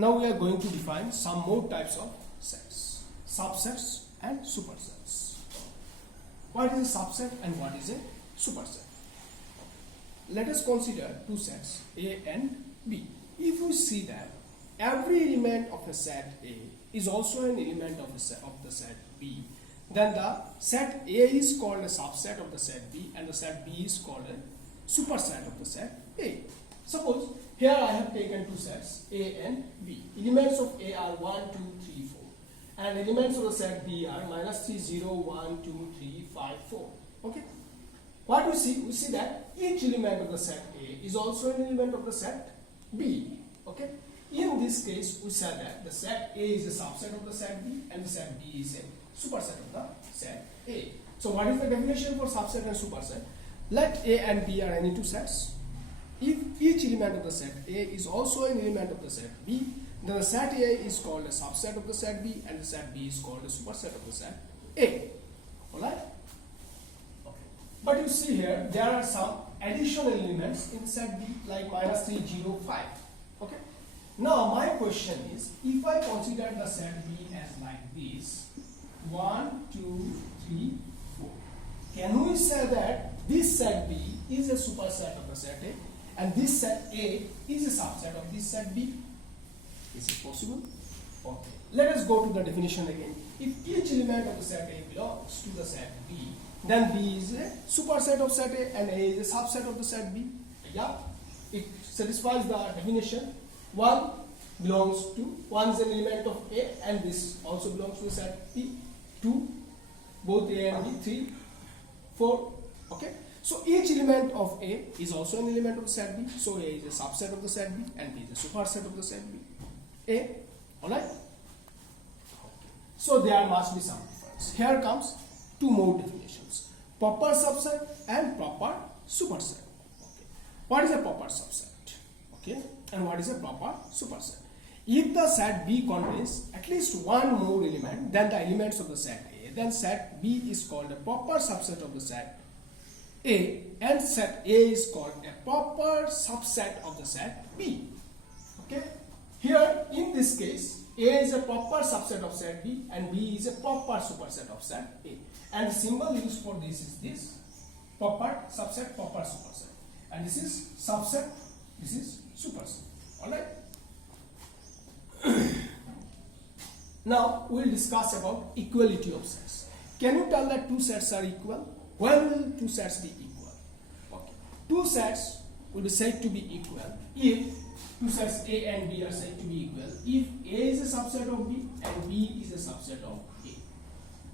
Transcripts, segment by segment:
Now we are going to define some more types of sets, subsets and supersets. What is a subset and what is a superset? Let us consider two sets A and B. If we see that every element of a set A is also an element of the set B, then the set A is called a subset of the set B and the set B is called a superset of the set A. Suppose here I have taken two sets A and B. Elements of A are 1, 2, 3, 4 and elements of the set B are -3, 0, 1, 2, 3, 5, 4. Okay. What we see? We see that each element of the set A is also an element of the set B. Okay. In this case, we said that the set A is a subset of the set B and the set B is a superset of the set A. So what is the definition for subset and superset? Let A and B are any two sets. If each element of the set A is also an element of the set B, then the set A is called a subset of the set B and the set B is called a superset of the set A. Alright? Okay. But you see here, there are some additional elements in set B like -3, 0, 5. Okay? Now my question is, if I consider the set B as like this, 1, 2, 3, 4, can we say that this set B is a superset of the set A and this set A is a subset of this set B? Is it possible? Okay. Let us go to the definition again. If each element of the set A belongs to the set B, then B is a superset of set A and A is a subset of the set B. Yeah, it satisfies the definition. One is an element of A and this also belongs to the set B. 2, both A and B. 3, 4. Okay. So each element of A is also an element of the set B. So A is a subset of the set B and B is a superset of the set B. A. Alright? So there must be some difference. Here comes two more definitions. Proper subset and proper superset. Okay. What is a proper subset? Okay. And what is a proper superset? If the set B contains at least one more element than the elements of the set A, then set B is called a proper subset of the set A and set A is called a proper subset of the set B. Okay. Here in this case, A is a proper subset of set B and B is a proper superset of set A. And the symbol used for this is this: proper subset, proper superset. And this is subset, this is superset. Alright? Now we will discuss about equality of sets. Can you tell that two sets are equal? When will two sets be equal? Okay. Two sets will be said to be equal if two sets A and B are said to be equal if A is a subset of B and B is a subset of A.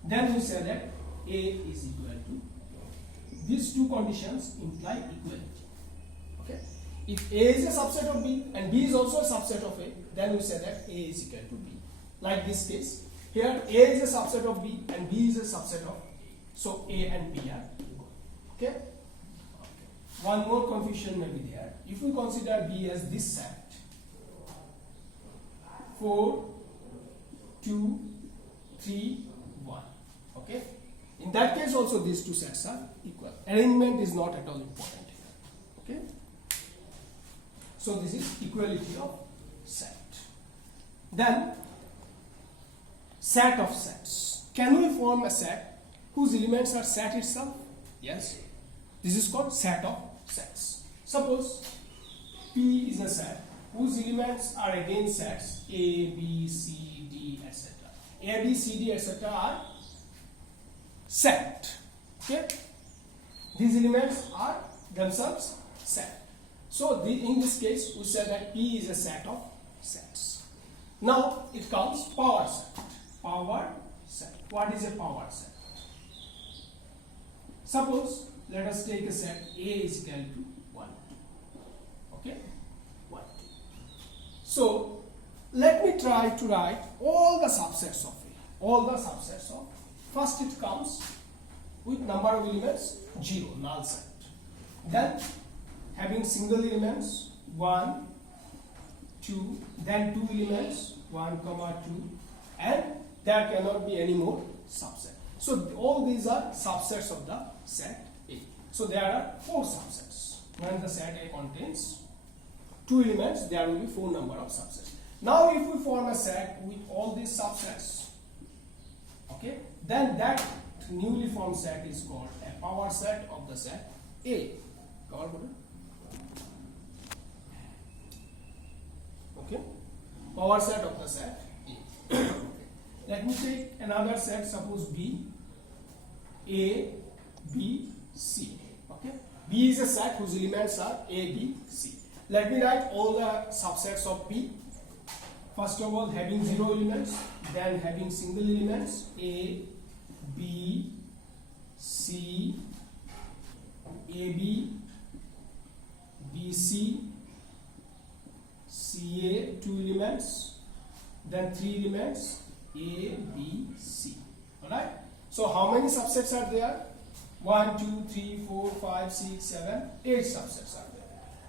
Then we say that A is equal to. These two conditions imply equality. Okay. If A is a subset of B and B is also a subset of A, then we say that A is equal to B. Like this case, here A is a subset of B and B is a subset of A. So A and B are equal. Okay? One more confusion may be there. If we consider B as this set, 4, 2, 3, 1. Okay? In that case also these two sets are equal. Arrangement is not at all important here. Okay? So this is equality of set. Then set of sets. Can we form a set whose elements are set itself? Yes. This is called set of sets. Suppose P is a set whose elements are again sets A, B, C, D, etc. A, B, C, D, etc. are set. Okay? These elements are themselves set. So in this case, we say that P is a set of sets. Now it comes power set. Power set. What is a power set? Suppose let us take a set A is equal to 1, 2. Okay? 1, 2. So let me try to write all the subsets of A. All the subsets of. First it comes with number of elements 0, null set. Then having single elements 1, 2, then two elements 1, 2, and there cannot be any more subset. So all these are subsets of the set A. So there are 4 subsets. When the set A contains 2 elements, there will be 4 number of subsets. Now if we form a set with all these subsets, okay, then that newly formed set is called a power set of the set A. Okay, power set of the set A. Let me take another set, suppose B, A, B, C. Okay, B is a set whose elements are A, B, C. Let me write all the subsets of B. First of all, having 0 elements, then having single elements A, B, C, AB, BC, CA, 2 elements, then 3 elements A, B, C. Alright? So how many subsets are there? 1, 2, 3, 4, 5, 6, 7, 8 subsets are there.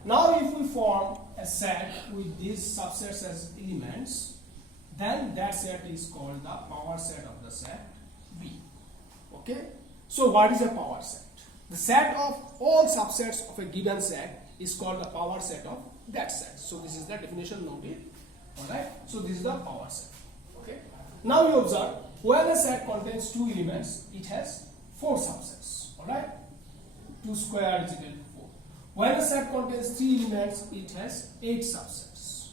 Now if we form a set with these subsets as elements, then that set is called the power set of the set B. Okay? So what is a power set? The set of all subsets of a given set is called the power set of that set. So this is the definition noted. Alright? So this is the power set. Okay? Now you observe, when a set contains 2 elements, it has 4 subsets. Alright? 2 square is equal to 4. When a set contains 3 elements, it has 8 subsets.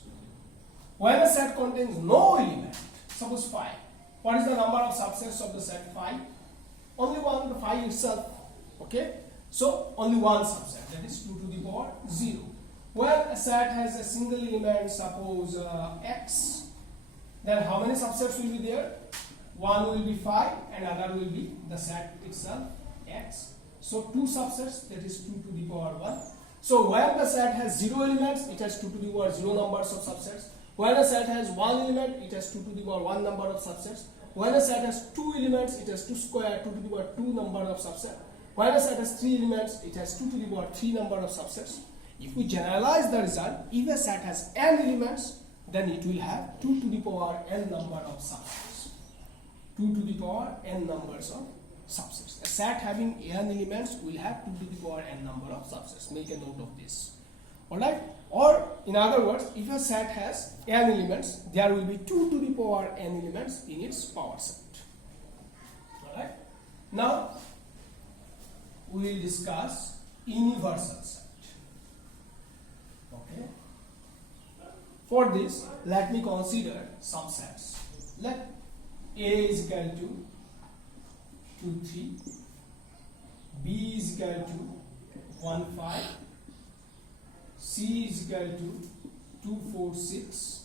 When a set contains no element, suppose 5. What is the number of subsets of the set 5? Only one, the 5 itself. Okay? So only one subset, that is 2 to the power 0. When a set has a single element, suppose x, then how many subsets will be there? One will be 5 and other will be the set itself x. So 2 subsets, that is 2 to the power 1. So when the set has 0 elements, it has 2 to the power 0 numbers of subsets. When a set has 1 element, it has 2 to the power 1 number of subsets. When a set has 2 elements, it has 2 square 2 to the power 2 number of subsets. When a set has 3 elements, it has 2 to the power 3 number of subsets. If we generalize the result, if a set has n elements, then it will have 2 to the power n number of subsets. 2 to the power n numbers of subsets. A set having n elements will have 2 to the power n number of subsets. Make a note of this. Alright? Or in other words, if a set has n elements, there will be 2 to the power n elements in its power set. Alright? Now we will discuss universal set. Okay? For this, let me consider subsets. Let A is equal to 2, 3, B is equal to 1, 5, C is equal to 2, 4, 6.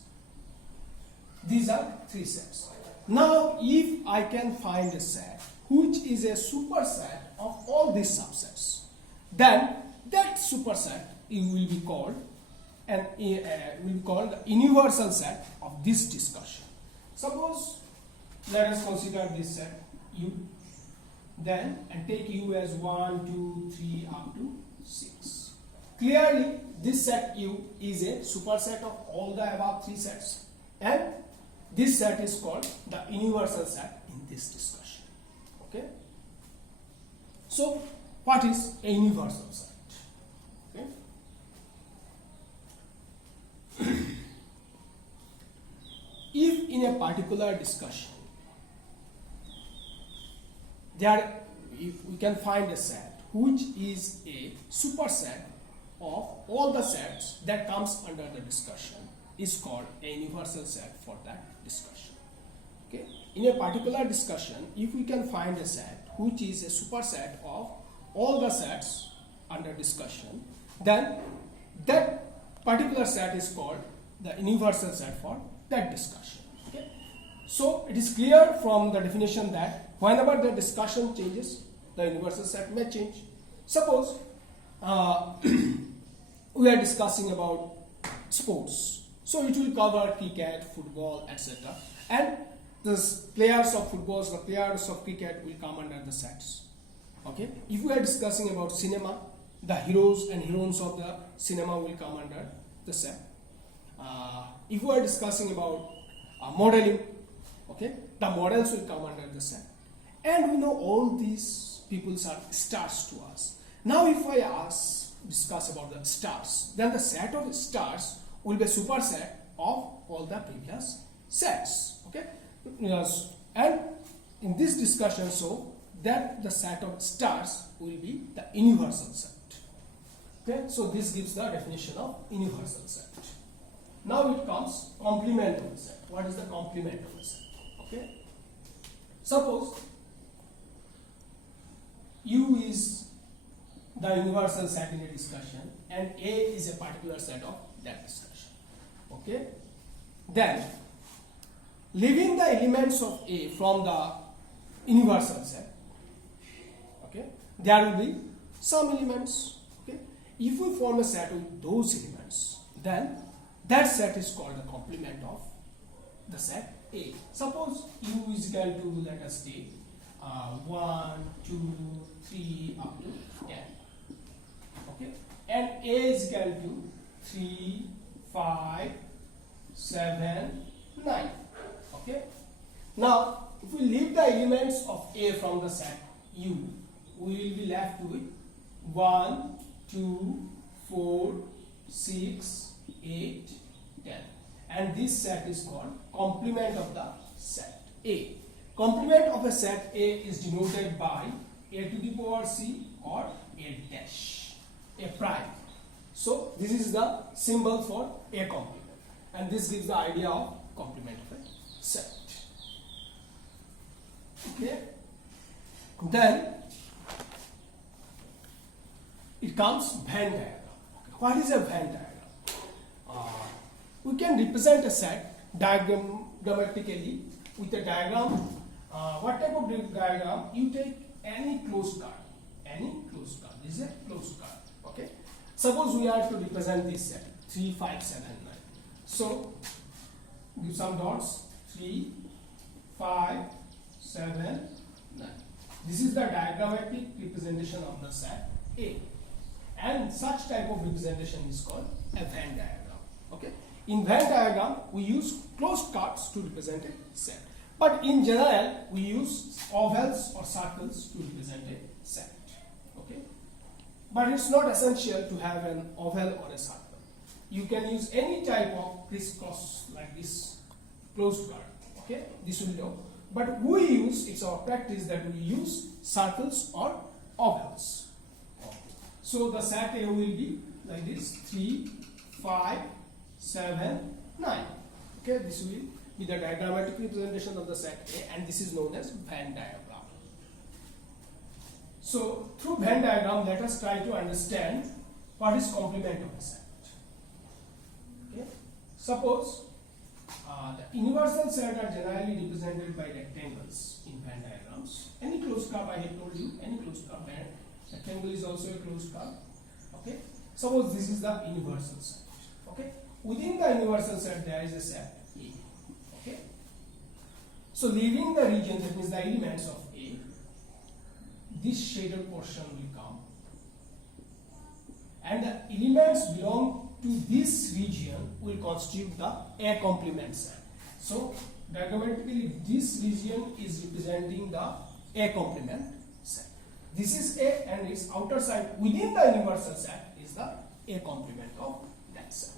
These are 3 sets. Now, if I can find a set which is a superset of all these subsets, then that superset will be called the universal set of this discussion. Suppose let us consider this set U, then and take U as 1, 2, 3 up to 6. Clearly, this set U is a superset of all the above 3 sets, and this set is called the universal set in this discussion. Okay? So, what is a universal set? Okay? If in a particular discussion, if we can find a set which is a superset of all the sets that comes under the discussion, is called a universal set for that discussion. Okay? In a particular discussion, if we can find a set which is a superset of all the sets under discussion, then that particular set is called the universal set for that discussion. Okay? So it is clear from the definition that whenever the discussion changes, the universal set may change. Suppose we are discussing about sports, so it will cover cricket, football, etc. And the players of football, the players of cricket will come under the sets. Okay? If we are discussing about cinema, the heroes and heroines of the cinema will come under the set. If we are discussing about modeling, okay, the models will come under the set. And we know all these people are stars to us. Now if I discuss about the stars, then the set of stars will be a superset of all the previous sets. Okay, yes. And in this discussion, so that the set of stars will be the universal set. Okay, so this gives the definition of universal set. Now it comes complementary set. What is the complementary set? Okay, suppose U is the universal set in a discussion and A is a particular set of that discussion. Okay, then leaving the elements of A from the universal set, okay, there will be some elements. Okay, if we form a set with those elements, then that set is called the complement of the set A. Suppose U is equal to, let us take 1, 2, 3 up to 10. Okay, and A is equal to 3, 5, 7, 9. Okay, now if we leave the elements of A from the set U, we will be left with 1, 2, 4, 6, 8, 10, and this set is called complement of the set A. Complement of a set A is denoted by A to the power C or A dash, A prime. So this is the symbol for A complement, and this gives the idea of complement of a set. Okay, then it comes Venn diagram. Okay. What is a Venn diagram? We can represent a set diagrammatically with a diagram. What type of diagram? You take any closed card. Any closed card. This is a closed card. Okay. Suppose we are to represent this set 3, 5, 7, 9. So give some dots. 3, 5, 7, 9. This is the diagrammatic representation of the set A, and such type of representation is called a Venn diagram. Okay. In Venn diagram, we use closed cards to represent a set, but in general, we use ovals or circles to represent a set. Okay, but it's not essential to have an oval or a circle. You can use any type of crisscross like this closed card. Okay, this will do. But we use, it's our practice that we use circles or ovals. Okay. So the set A will be like this: 3, 5, 7, 9. Okay, this will be the diagrammatic representation of the set A, and this is known as Venn diagram. So through Venn diagram, let us try to understand what is complement of a set. Okay, suppose the universal set are generally represented by rectangles in Venn diagrams. Any closed curve, I have told you, any closed curve, rectangle is also a closed curve. Okay, suppose this is the universal set. Okay, within the universal set there is a set A. Okay, so leaving the region, that means the elements of A, this shaded portion will come, and the elements belong to this region will constitute the A complement set. So diagrammatically, this region is representing the A complement set. This is A, and its outer side within the universal set is the A complement of that set.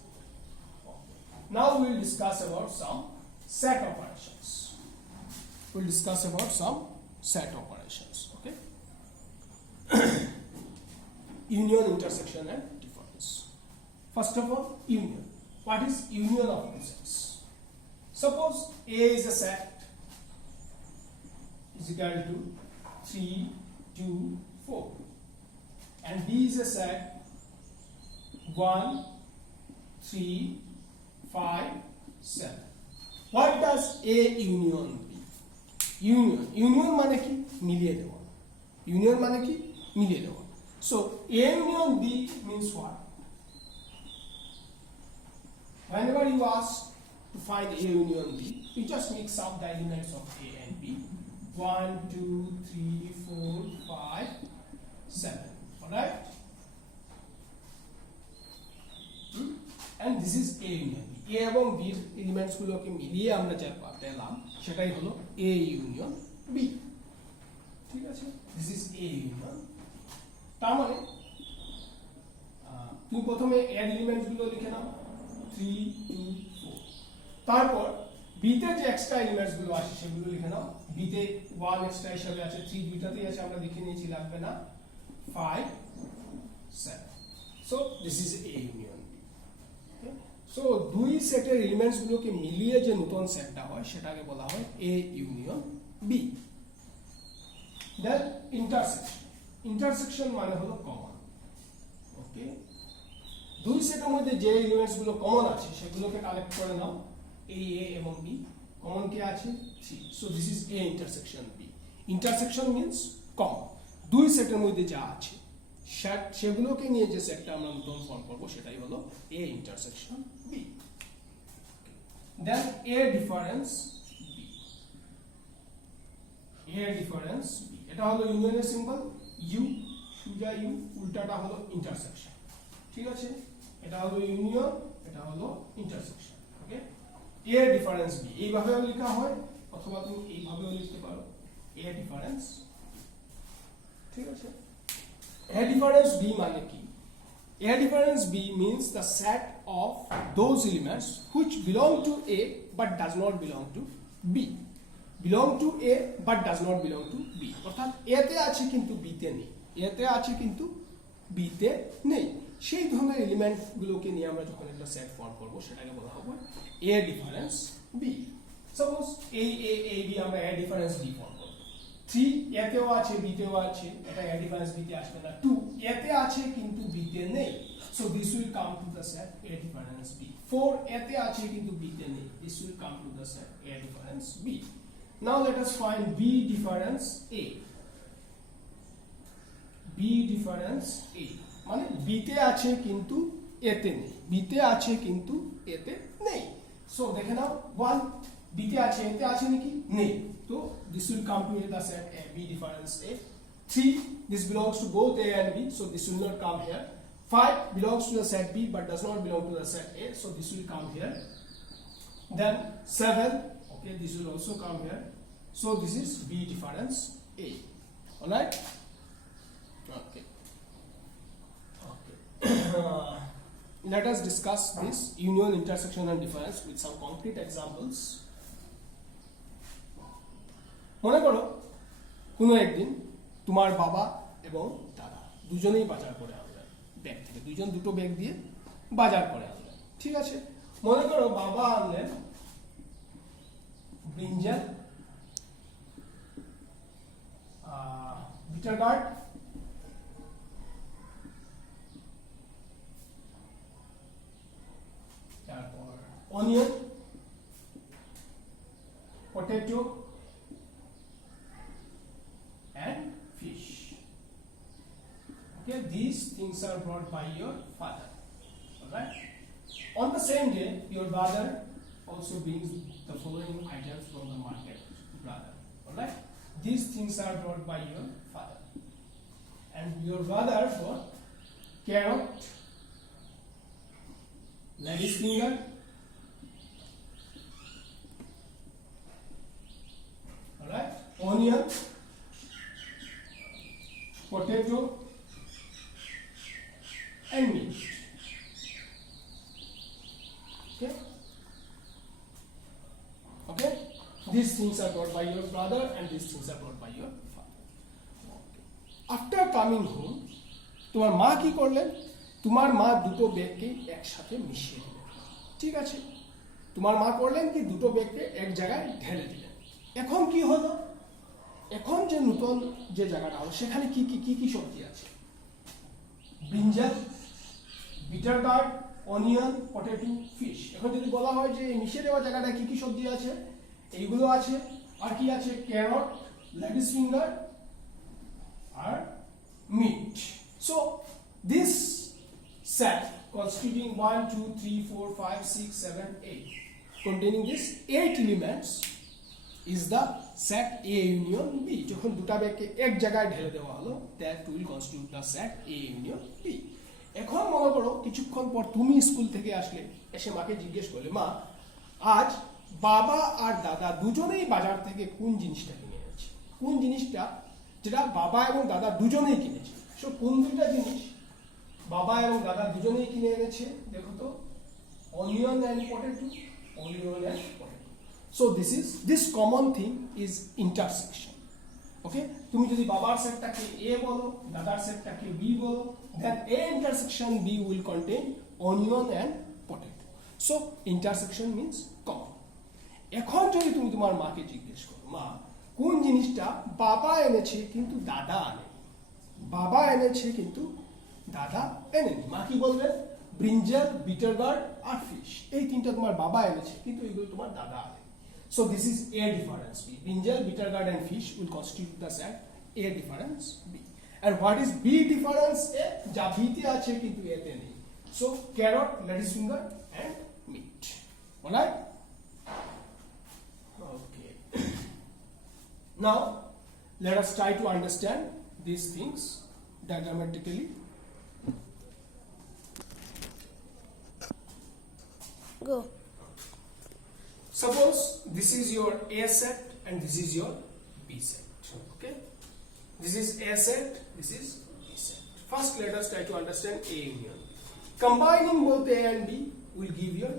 Now we will discuss about some set operations. We will discuss about some set operations. Okay. Union, intersection, and difference. First of all, union. What is union of two sets? Suppose A is a set is equal to 3, 2, 4, and B is a set 1, 3, 5, 7. What does A union be? Union মানে কি? মিলিয়ে দেওয়া। Union মানে কি? মিলিয়ে দেওয়া। So A union B means what? Whenever you ask to find A union B, you just mix up the elements of A and B. 1, 2, 3, 4, 5, 7. Alright? And this is A union B. A এবং B elements গুলোকে মিলিয়ে আমরা যা পেলাম সেটাই হলো A union B. ঠিক আছে? This is A union. তার মানে তুমি প্রথমে এর এলিমেন্টস গুলো লিখে নাও 3, 2, 4. তারপর বিতে যে এক্সট্রা এলিমেন্টস গুলো আছে সেগুলো লিখে নাও। বিতে 1 এক্সট্রা হিসেবে আছে, 3 দুইটাতেই আছে, আমরা লিখে নিয়েছি, লাগবে না, 5 7। So this is A union B. সো দুই সেটের এলিমেন্টস গুলোকে মিলিয়ে যে নতুন সেটটা হয় সেটাকে বলা হয় A union B. Then intersection. Intersection মানে হলো কমন। ওকে, দুই সেটের মধ্যে যে এলিমেন্টস গুলো কমন আছে সেগুলোকে কালেক্ট করে নাও, এ এবং বি। কমন কি আছে? 3। So this is A intersection B. Intersection means common. দুই সেটের মধ্যে যা আছে সেগুলোকে নিয়ে যে সেটটা আমরা নতুন ফর্ম করব সেটাই হলো A intersection B. Then A difference B. A difference B, এটা হলো ইউনিয়নের সিম্বল ইউ, সোজা ইউ, উল্টাটা হলো ইন্টারসেকশন। ঠিক আছে, এটা হলো ইউনিয়ন, এটা হলো intersection. Okay, A difference B এইভাবেও লেখা হয় অথবা তুমি এইভাবেও লিখতে পারো, এ ডিফারেন্স। ঠিক আছে, A difference B মানে কি? A difference B means the set of those elements which belong to A but does not belong to B. Belong to A but does not belong to B. অর্থাৎ A তে আছে কিন্তু B তে নেই, A তে আছে কিন্তু B তে নেই। সেই ধরনের এলিমেন্ট গুলোকে নিয়ে আমরা যখন একটা সেট ফর্ম করব সেটাকে বলা হবে A difference B. Suppose A B আমরা A difference B ফর্ম করব। 3 A তেও আছে B তেও আছে, এটা A difference B তে আসবে না। 2 A তে আছে কিন্তু B তে নেই, so this will come to the set A difference B. 4 A তে আছে কিন্তু B তে নেই, this will come to the set A difference B. Now let us find B difference A. B difference A মানে B তে আছে কিন্তু A তে নেই, B তে আছে কিন্তু A তে নেই। so দেখে নাও 1 B তে আছে, A তে আছে নাকি? নেই, so this will come to the set A, B difference A. 3 this belongs to both A and B, so this will not come here. 5 belongs to the set B but does not belong to the set A, so this will come here. Then 7, okay, this will also come here, so this is B difference A. All right, okay. Let us discuss this union, intersection and difference with some concrete examples. মনে করো কোনো একদিন তোমার বাবা এবং দাদা দুজনেই বাজার করে আনলেন, ব্যাগ থেকে দুজন দুটো ব্যাগ দিয়ে বাজার করে আনলেন। ঠিক আছে, মনে করো বাবা আনলেন ব্রিঞ্জাল, বিটার গার্ড, তারপর onion, potato and fish. Okay, these things are brought by your father. Alright, on the same day your brother also brings the following items from the market. Brother, alright, these things are brought by your father, and your brother brought carrot, lady's finger, alright, onion, potato and meat. Okay, okay, these things are brought by your brother and these things are brought by your father. Okay. After coming home, তোমার মা কি করলেন? তোমার মা দুটো ব্যাগকে একসাথে মিশিয়ে দিলেন। ঠিক আছে, তোমার মা করলেন কি দুটো ব্যাগকে এক জায়গায় ঢেলে দিলেন। এখন কি হলো? এখন যে নতুন যে জায়গাটা হলো সেখানে কি কি কি কি সবজি আছে? Brinjal, bitter gourd, onion, potato, fish. এখন যদি বলা হয় যে মিশিয়ে দেওয়া জায়গাটায় কি কি সবজি আছে, এইগুলো আছে, আর কি আছে? ক্যারট, লেডিস ফিঙ্গার আর meat. So this set constituting 1 2 3 4 5 6 7 8 containing this 8 elements is the set A union B. যখন দুটো ব্যাগকে এক জায়গায় ঢেলে দেওয়া হলো, that will constitute the set A union B. এখন মনে করো কিছুক্ষণ পর তুমি স্কুল থেকে আসলে, এসে মাকে জিজ্ঞেস করলে, মা আজ বাবা আর দাদা দুজনেই বাজার থেকে কোন জিনিসটা কিনে এনেছে? কোন জিনিসটা যেটা বাবা এবং দাদা দুজনেই কিনেছে? সো কোন দুইটা জিনিস বাবা এবং দাদা দুজনেই কিনে এনেছে? দেখো তো, onion and potato, onion and So this common thing is intersection. Okay, তুমি যদি বাবার সেটটাকে A বলো, দাদার সেটটাকে B বলো, then A intersection B will contain onion and potato. So intersection means common. এখন যদি তুমি তোমার মাকে জিজ্ঞেস করো, মা কোন জিনিসটা বাবা এনেছে কিন্তু দাদা আনেনি, বাবা এনেছে কিন্তু দাদা এনেনি, মা কি বলবে? ব্রিঞ্জাল, বিটার গার্ড আর ফিশ, এই তিনটা তোমার বাবা এনেছে কিন্তু এগুলো তোমার দাদা আনেনি। So this is A difference B. Brinjal, bitter gourd and fish will constitute the set A difference B. And what is B difference A? যা B তে আছে কিন্তু A তে নেই। So carrot, lettuce finger and meat. Alright? Okay. Now let us try to understand these things diagrammatically. Go. Suppose this is your A set and this is your B set. Okay, this is A set, this is B set. First, let us try to understand A union B. Combining both A and B will give you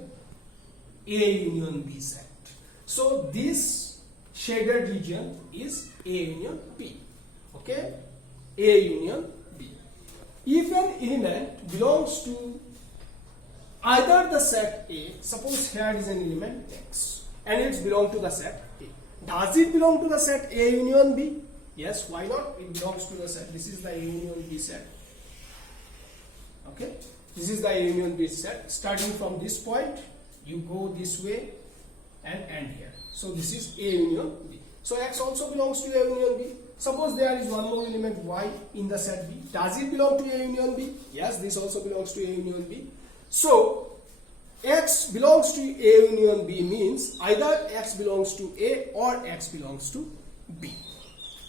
A union B set. So this shaded region is A union B. Okay, A union B. If an element belongs to either the set A, suppose here is an element X and it belongs to the set A. Does it belong to the set A union B? Yes, why not? It belongs to the set. This is the A union B set. Okay, this is the A union B set. Starting from this point, you go this way and end here. So this is A union B. So X also belongs to A union B. Suppose there is one more element Y in the set B. Does it belong to A union B? Yes, this also belongs to A union B. So X belongs to A union B means either X belongs to A or X belongs to B.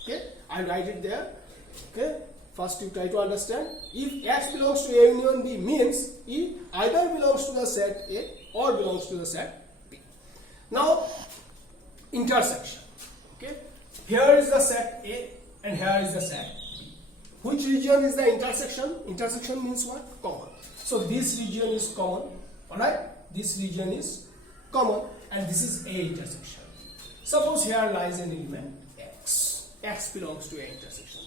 Okay, I'll write it there. Okay, first you try to understand. If X belongs to A union B means it either belongs to the set A or belongs to the set B. Now intersection. Okay, here is the set A and here is the set B. Which region is the intersection? Intersection means what? Common. So this region is common, alright? This region is common and this is A intersection. Suppose here lies an element X. X belongs to A intersection.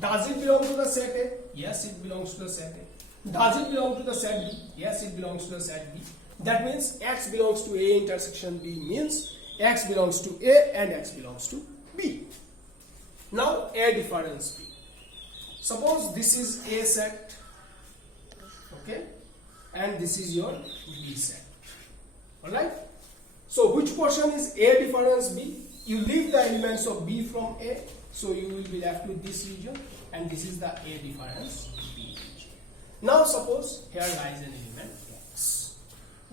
Does it belong to the set A? Yes, it belongs to the set A. Does it belong to the set B? Yes, it belongs to the set B. That means X belongs to A intersection B means X belongs to A and X belongs to B. Now A difference B. Suppose this is A set. Okay, and this is your B set. Alright, so which portion is A difference B? You leave the elements of B from A, so you will be left with this region, and this is the A difference B region. Now suppose here lies an element X.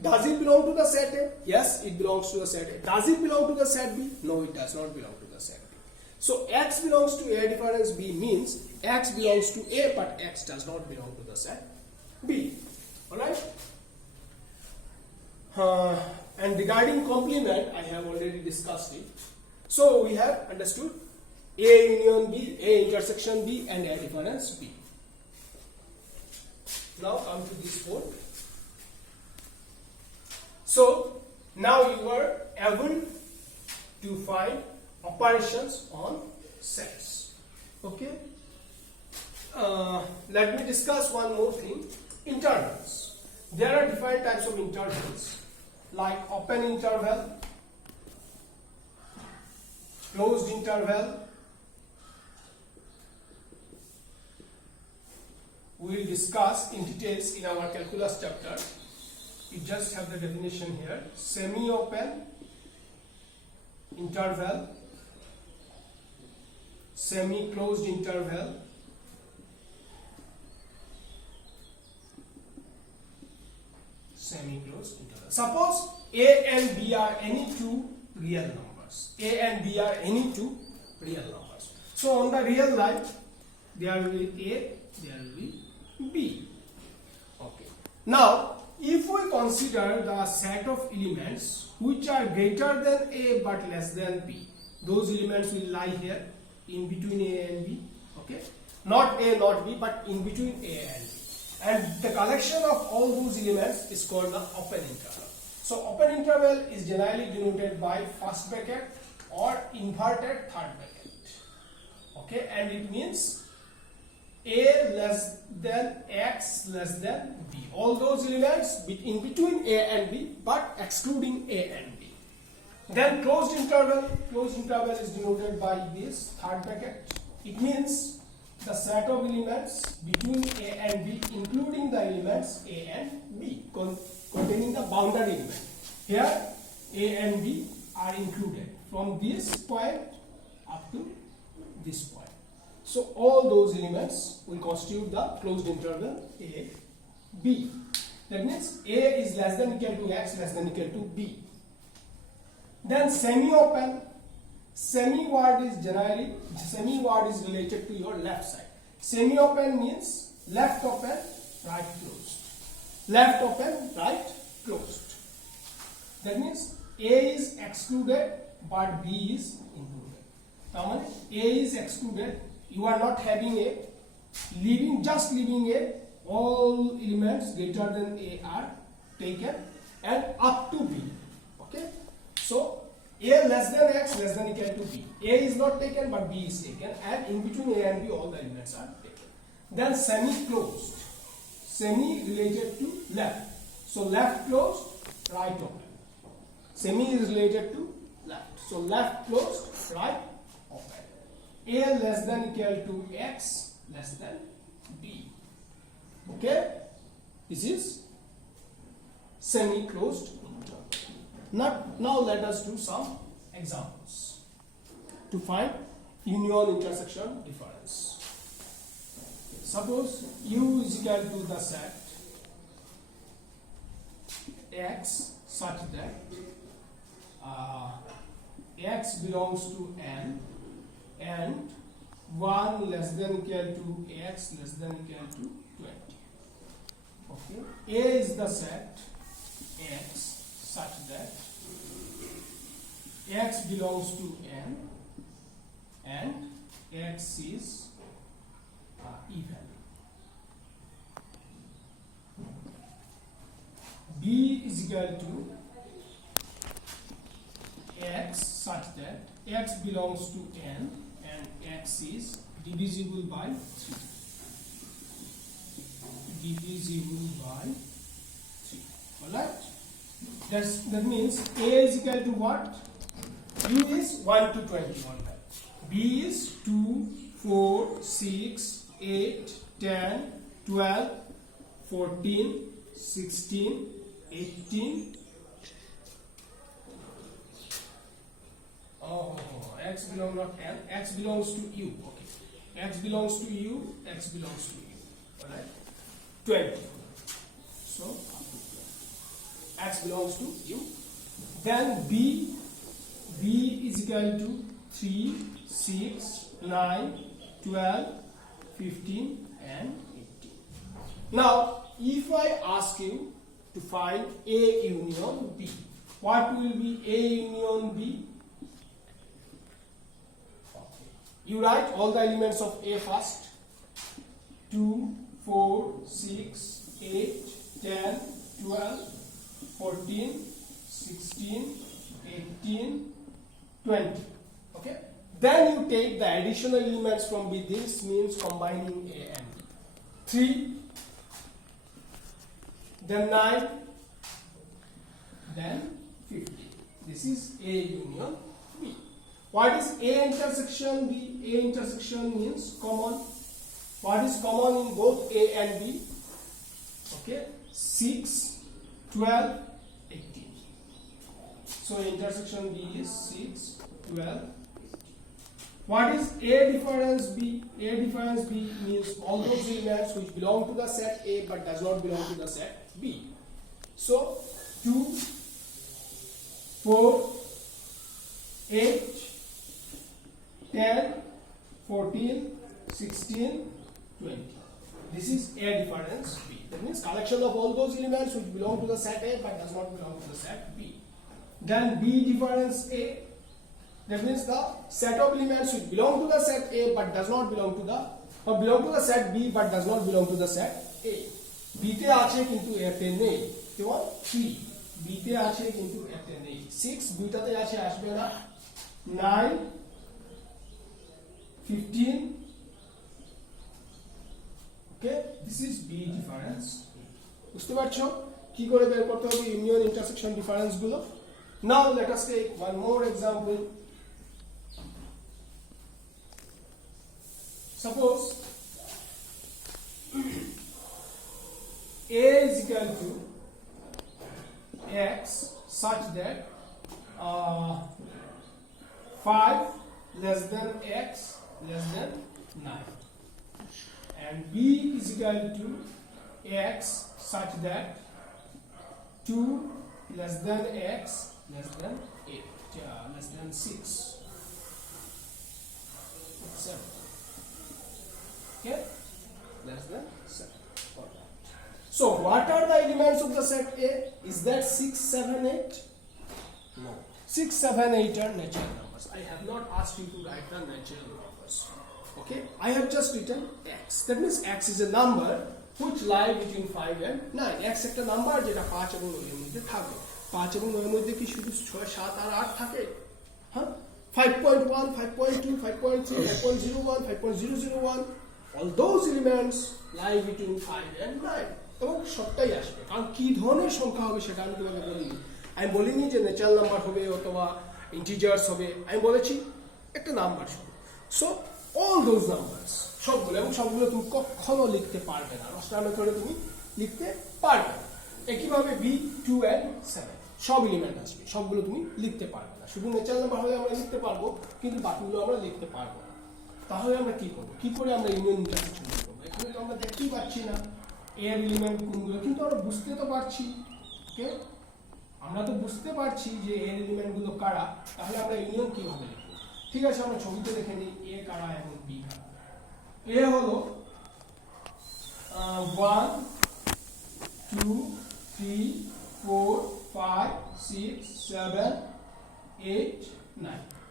Does it belong to the set A? Yes, it belongs to the set A. Does it belong to the set B? No, it does not belong to the set B. So X belongs to A difference B means X belongs to A, but X does not belong to the set B. Alright? And regarding complement, I have already discussed it. So we have understood A union B, A intersection B, and A difference B. Now come to this board. So now you are able to find operations on sets. Okay? Let me discuss one more thing. Intervals. There are different types of intervals like open interval, closed interval. We will discuss in details in our calculus chapter. You just have the definition here. Semi-open interval, semi-closed interval, semi-closed interval. Suppose A and B are any two real numbers. A and B are any two real numbers. So on the real line, there will be A, there will be B. Okay. Now, if we consider the set of elements which are greater than A but less than B, those elements will lie here in between A and B. Okay. Not A, not B, but in between A and B. And the collection of all those elements is called the open interval. So So open interval is generally denoted by first bracket or inverted third bracket. Okay, and it means a less than x less than b. All those elements in between a and b, but excluding a and b. Then closed interval is denoted by this third bracket. It means the set of elements between a and b, including the elements a and b, containing the bounded element. Here a and b are included from this point up to this point. So all those elements will constitute the closed interval a, b. That means a is less than equal to x less than equal to b. Then semi-open. Semi-word is related to your left side. Semi-open means left open, right closed. Left open, right closed. That means A is excluded but B is included. Now, A is excluded. You are not having A. Just leaving A. All elements greater than A are taken and up to B. Okay. So A less than x less than equal to b. A is not taken but b is taken, and in between a and b all the elements are taken. Then semi-closed. Semi related to left. So left closed, right open. Semi is related to left. So left closed, right open. A less than equal to x less than b. Okay? This is semi-closed interval. Now let us do some examples to find union intersection difference. Suppose U is equal to the set X such that X belongs to N and 1 less than equal to X less than equal to 20. Okay. A is the set X such that X belongs to N and X is even. B is equal to X such that X belongs to N and X is divisible by 3. Divisible by 3. Alright? That means A is equal to what? U is 1 to 21. B is 2, 4, 6, 8, 10, 12, 14, 16, 18. X belongs not N. X belongs to U. Okay. X belongs to U. X belongs to U. Alright. 20. So X belongs to U. Then B is equal to 3, 6, 9, 12, 15 and 18. Now, if I ask you to find A union B, what will be A union B? Okay. You write all the elements of A first. 2, 4, 6, 8, 10, 12, 14, 16, 18, 20. Okay. Then you take the additional elements from B. This means combining A and B. 3, then 9, then 15. This is A union B. What is A intersection B? A intersection means common. What is common in both A and B? Okay. 6, 12, 18. So intersection B is 6, 12, 18. What is A difference B? A difference B means all those elements which belong to the set A but does not belong to the set B. So 2, 4, 8, 10, 14, 16, 20. This is A difference B. That means collection of all those elements which belong to the set A but does not belong to the set B. Then B difference A. That means the set of elements which belong to the set A but does not belong to the, or belong to the set B but does not belong to the set A. B te ache kintu A te nei. 3. b তে আছে কিন্তু একটা নেই 6 দুইটাতে আছে আসবে না 9 15 okay this is b difference বুঝতে পারছো কি করে বের করতে হবে ইউনিয়ন ইন্টারসেকশন ডিফারেন্স গুলো now let us take one more example suppose a is equal to x such that 5 less than x less than 9 and b is equal to x such that 2 less than x less than 8 less than 6 7 okay less than 7 so what are the elements of the set A is that 6 7 8 no 6 7 8 are natural numbers I have not asked you to write the natural numbers okay I have just written x that means x is a number which lie between 5 and 9 x একটা number যেটা 5 এবং 9 এর মধ্যে থাকে 5 এবং 9 এর মধ্যে কি শুধু 6 7 আর 8 থাকে হ্যাঁ 5.1 5.2 5.3 5.01 5.001 all those elements lie between 5 and 9 এবং সবটাই আসবে কারণ কি ধরনের সংখ্যা হবে সেটা আমি তোমাকে বলিনি আমি বলিনি যে ন্যাচারাল নাম্বার হবে অথবা ইন্টিজার্স হবে আমি বলেছি একটা নাম্বার শুধু সো all those numbers সবগুলো এবং সবগুলো তুমি কখনো লিখতে পারবে না রস্টার মেথডে তুমি লিখতে পারবে না একইভাবে b 2 and 7 সব এলিমেন্ট আসবে সবগুলো তুমি লিখতে পারবে না শুধু ন্যাচারাল নাম্বার হলে আমরা লিখতে পারবো কিন্তু বাকিগুলো আমরা লিখতে পারবো না তাহলে আমরা কি করব কি করে আমরা ইউনিয়ন ইন্টারসেকশন করব এখানে তো আমরা দেখতেই পাচ্ছি না এর এলিমেন্ট কোনগুলো কিন্তু আমরা বুঝতে তো পারছি ওকে আমরা তো বুঝতে পারছি যে এর এলিমেন্ট গুলো কারা তাহলে আমরা ইউনিয়ন কিভাবে লিখব ঠিক আছে আমরা ছবিতে দেখে নিই এ কারা এবং বি কারা এ হলো 1 2 3 4 5 6 7 8 9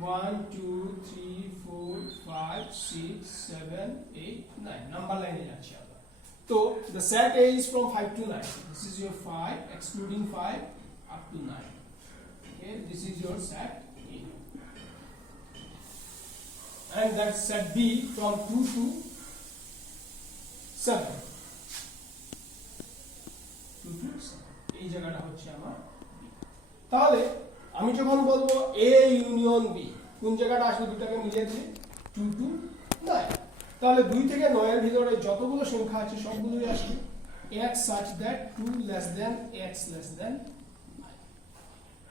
1 2 3 4 5 6 7 8 9 number line যাচ্ছে আমরা তো the set A is from 5 to 9 this is your 5 excluding 5 up to 9 okay this is your set A and that set B from 2 to 7 2 to 7 এই জায়গাটা হচ্ছে আমার তাহলে আমি যখন বলবো A ইউনিয়ন B কোন জায়গাটা আসবে দুটাকে মিলিয়ে দিলে 2 to 9 তাহলে 2 থেকে 9 এর ভিতরে যতগুলো সংখ্যা আছে সবগুলোই আসবে x such that 2 less than x less than